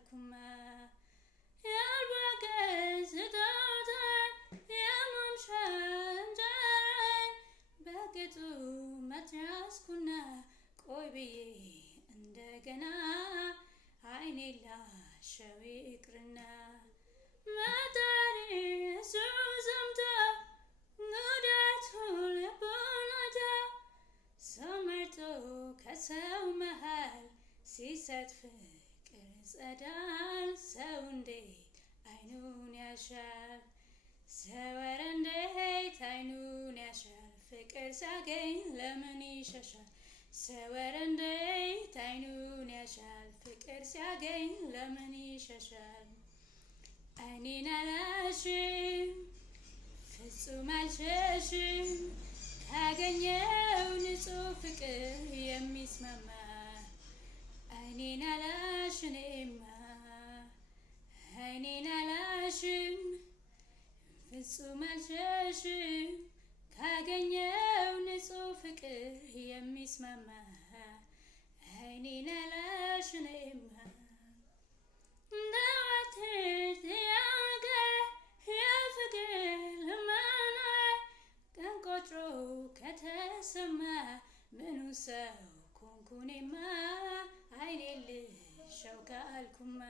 ካልኩማ ያልባገዝ ዳታይ የማምሻንጃይ በቅጡ መትያስኩና ቆይ ብዬ እንደገና አይኔ ላሸው ይቅርና መጣሪ እሱ ዘምታ ጉዳቱ ልቦናታ ሰው መርጦ ከሰው መሃል ሲሰጥ ፍቅር ጸዳል ሰው እንዴት አይኑን ያሻል ሰው ኧረ እንዴት አይኑን ያሻል ፍቅር ሲያገኝ ለምን ይሸሻል ሰው ኧረ እንዴት አይኑን ያሻል ፍቅር ሲያገኝ ለምን ይሸሻል አይኔን አላሽም ፍጹም አልሸሽም ካገኘው ንጹህ ፍቅር የሚስማማ አይኔን አላሽኔማ አይኔን አላሽም ፍጹም አልሸሽም ካገኘው ንጹህ ፍቅር የሚስማማ አይኔን አላሽኔማ እንደዋትት ያገ የፍቅር ልመና ቀን ቆጥሮ ከተሰማ ምኑ ሰው ኮንኩኔማ አይኔ ልሸው ካልኩማ